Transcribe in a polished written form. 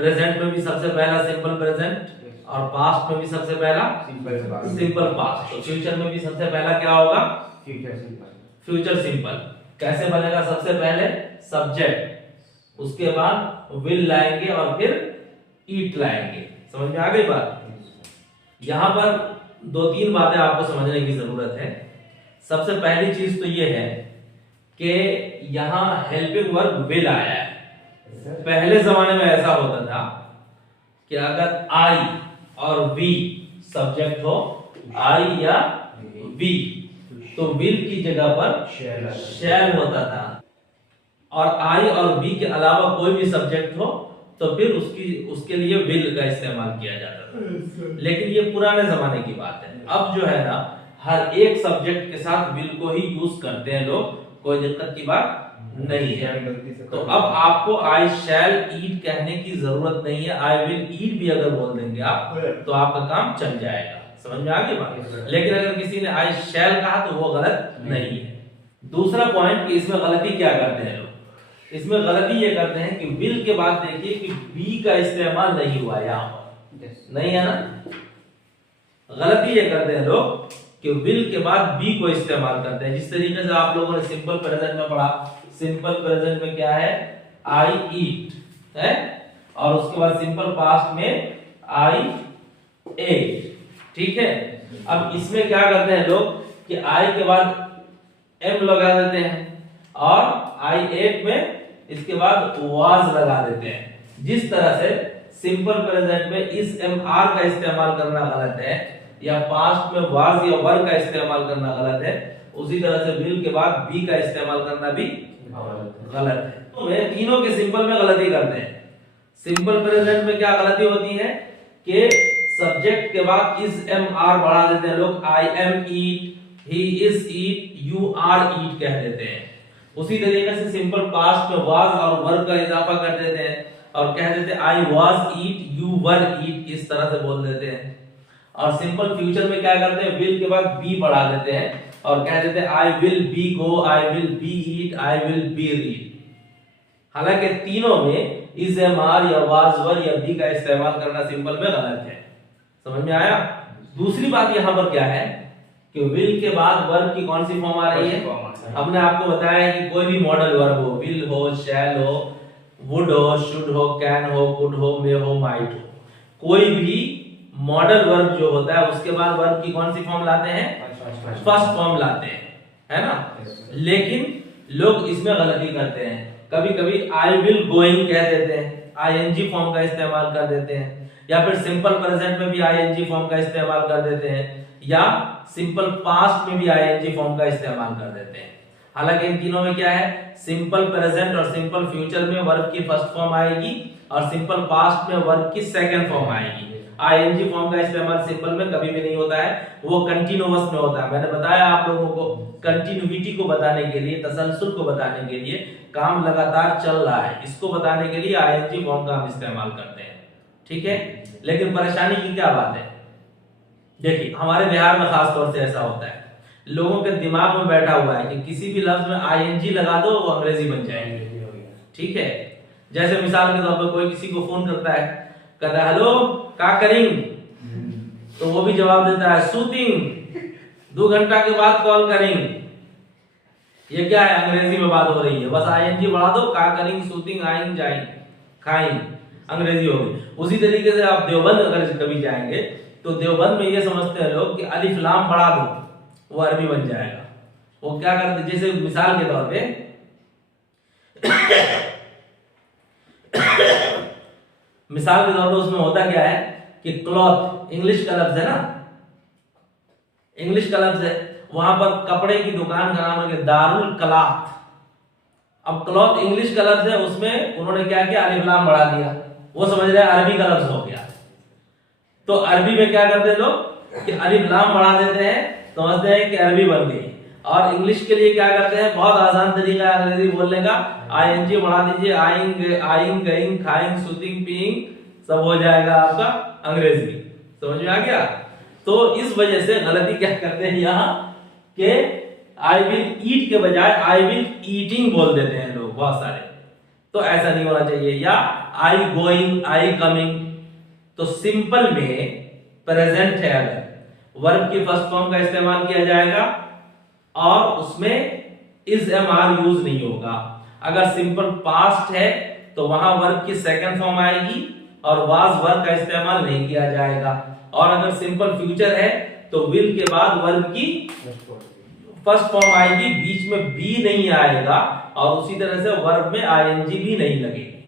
Present में भी सबसे पहला सिंपल प्रेजेंट और पास्ट में भी सबसे पहला सिंपल पास्ट। तो फ्यूचर में भी सबसे पहला क्या होगा? Future simple. कैसे बनेगा? सबसे पहले सब्जेक्ट, उसके बाद विल लाएंगे और फिर ईट लाएंगे। समझ में आ गई बात? यहां पर दो तीन बातें आपको समझने की जरूरत है। सबसे पहली चीज तो ये है कि यहां हेल्पिंग वर्ब विल आया है। पहले जमाने में ऐसा होता था कि अगर आई और वी सब्जेक्ट हो, आई या वी, तो विल की जगह पर शैल होता था, और आई और वी के अलावा कोई भी सब्जेक्ट हो तो फिर उसके लिए विल का इस्तेमाल किया जाता था। लेकिन ये पुराने जमाने की बात है। अब जो है ना, हर एक सब्जेक्ट के साथ विल को ही यूज करते हैं लोग, कोई दिक्कत की बात नहीं है। तो अब आपको आई शैल ईट कहने की जरूरत नहीं है। आई विल ईट भी अगर बोल देंगे आप तो आपका काम चल जाएगा। समझ में आ गई बात? लेकिन अगर किसी ने आई शैल कहा तो वो गलत नहीं है। दूसरा पॉइंट कि इसमें गलती क्या करते हैं लोग, इसमें गलती ये करते हैं कि विल के बाद देखिए कि बी का इस्तेमाल नहीं हुआ, यहां पर नहीं है ना। गलती ये करते हैं लोग कि विल के बाद बी को इस्तेमाल करते हैं। जिस तरीके से आप लोगों ने सिंपल प्रेजेंट में पढ़ा, सिंपल प्रेजेंट में क्या है? आई ईट है, और उसके बाद सिंपल पास्ट में आई एट। ठीक है। अब इसमें क्या करते हैं लोग कि आई के बाद एम लगा देते हैं और आई एट में इसके बाद वाज लगा देते हैं। जिस तरह से सिंपल प्रेजेंट में इस एम आर का इस्तेमाल करना गलत है, या पास्ट में वाज या वर का इस्तेमाल करना गलत है, उसी तरह से विल के बाद बी का इस्तेमाल करना भी गलत है। तो वे तीनों के सिंपल में गलती करते हैं। सिंपल प्रेजेंट में क्या गलती होती है कि सब्जेक्ट के बाद इस एम आर बढ़ा देते हैं लोग। I am eat, he is eat, you are eat कह देते हैं। उसी तरीके से सिंपल पास्ट में वाज और वर का इजाफा कर देते हैं और कह देते हैं I was eat, you were ईट, इस तरह से बोल देते हैं। और सिंपल फ्यूचर में क्या करते हैं? विल के बाद बी बढ़ा देते हैं और कह देते हैं I will be go, I will be eat, I will be read. हालांकि तीनों में इज एम आर या वाज वर या बी का इस्तेमाल करना सिंपल में गलत है। समझ में आया? दूसरी बात यहां पर क्या है कि विल के बाद वर्ब की कौन सी फॉर्म आ रही है? हमने आपको बताया है कि कोई भी मॉडल वर्ब हो, विल हो, शैल हो, वुड हो, शुड हो, कैन हो, कुड हो, मे हो, माइट हो, कोई भी मॉडल वर्ब जो होता है उसके बाद वर्ब की कौन सी फॉर्म लाते हैं? फर्स्ट फॉर्म लाते हैं, है ना। लेकिन लोग इसमें गलती करते हैं। कभी कभी आई विल गोइंग कह देते हैं, आईएनजी फॉर्म का इस्तेमाल कर देते हैं, या फिर सिंपल प्रेजेंट में भी आईएनजी फॉर्म का इस्तेमाल कर देते हैं, या सिंपल पास्ट में भी आईएनजी फॉर्म का इस्तेमाल कर देते हैं। हालांकि इन तीनों में क्या है? सिंपल प्रेजेंट और सिंपल फ्यूचर में वर्ब की फर्स्ट फॉर्म आएगी और सिंपल पास्ट में वर्ब की सेकंड फॉर्म आएगी। आईएनजी फॉर्म का इस्तेमाल सिंपल में कभी भी नहीं होता है, वो कंटिन्यूअस में होता है। मैंने बताया आप लोगों को, कंटिन्यूटी को बताने के लिए, तसलसल को बताने के लिए, काम लगातार चल रहा है, इसको बताने के लिए आईएनजी फॉर्म का हम इस्तेमाल करते हैं। ठीक है। लेकिन परेशानी की क्या बात है? देखिए हमारे बिहार में खास तौर से ऐसा होता है, लोगों के दिमाग में बैठा हुआ है कि किसी भी लफ्ज में आईएनजी लगा दो वो अंग्रेजी बन जाएंगे। ठीक है। जैसे मिसाल के तौर पर कोई किसी को फोन करता है, कहता है हेलो का करिंग, तो वो भी जवाब देता है सूतिंग, 2 घंटा के बाद कॉल करेंगे। ये क्या है? अंग्रेजी में बात हो रही है, बस आईएनजी बढ़ा दो, का करिंग, सूतिंग, आइंग, जाइंग, खाइंग, अंग्रेजी हो गई। उसी तरीके से आप देवबंद अगर कभी जाएंगे तो देवबंद में ये समझते हैं लोग कि अलिफ लाम बढ़ा दो वो अरबी बन जाएगा। वो क्या करते, जैसे मिसाल के तौर पे मिसाल के तौर पे उसमें होता क्या है कि क्लॉथ इंग्लिश का लफ्ज है ना, इंग्लिश का लफ्ज है, वहां पर कपड़े की दुकान का नाम है दारुल क्लॉथ। अब क्लॉथ इंग्लिश का लफ्ज है, उसमें उन्होंने क्या किया? अलिफ लाम बढ़ा दिया, वो समझ रहे हैं अरबी का लफ्ज हो गया। तो अरबी में क्या करते हैं लोग कि अलिफ लाम बढ़ा देते हैं, समझते हैं कि अरबी बन गई। और इंग्लिश के लिए क्या करते हैं? बहुत आसान तरीका है अंग्रेजी बोलने का, आईएनजी बढ़ा दीजिए, आइंग, आइंग, गइंग, खाइंग, सूतिंग, पीइंग, सब हो जाएगा आपका अंग्रेजी। समझ में आ गया? तो इस वजह से गलती क्या करते हैं यहाँ कि आई विल ईट के बजाय आई विल ईटिंग बोल देते हैं लोग बहुत सारे। तो ऐसा नहीं होना चाहिए। या आई गोइंग, आई कमिंग, तो सिंपल में प्रेजेंट है अगर वर्ब की फर्स्ट फॉर्म का इस्तेमाल किया जाएगा और उसमें इज एम आर यूज नहीं होगा। अगर सिंपल पास्ट है तो वहां वर्ब की सेकंड फॉर्म आएगी और वाज वर्ब का इस्तेमाल नहीं किया जाएगा। और अगर सिंपल फ्यूचर है तो विल के बाद वर्ब की फर्स्ट फॉर्म आएगी, बीच में बी नहीं आएगा और उसी तरह से वर्ब में आईएनजी भी नहीं लगेगी।